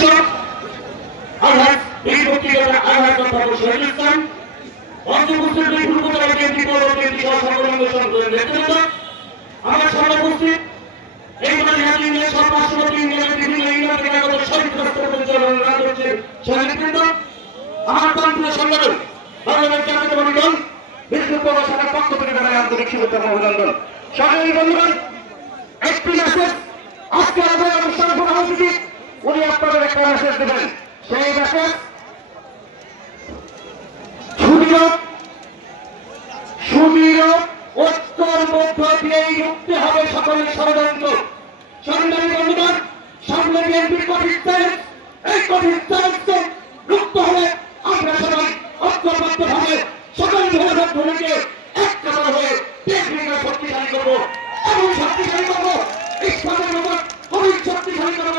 প্রকাশক আলহাজ এই পত্রিকার আলহাজ অধ্যাপক শহীদুল ইসলাম পঞ্চমুসলিম দুই পূর্বতলা কেন্দ্রীয় পৌর কেন্দ্রীয় সংগঠন সংগঠনের নেতৃত্ব। আমার শহীদ আজকে উনি আপনাদের একটা মেসেজ দেবেন। সেই মেসেজ মধ্য দিয়েই রুখতে হবে সকলের ষড়যন্ত্র। ভাবে হয়ে শক্তিশালী করব এমন শক্তিশালী করব, ইসলামের শক্তিশালী করব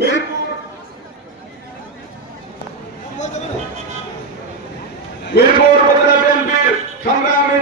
মিরপুর সংগ্রামে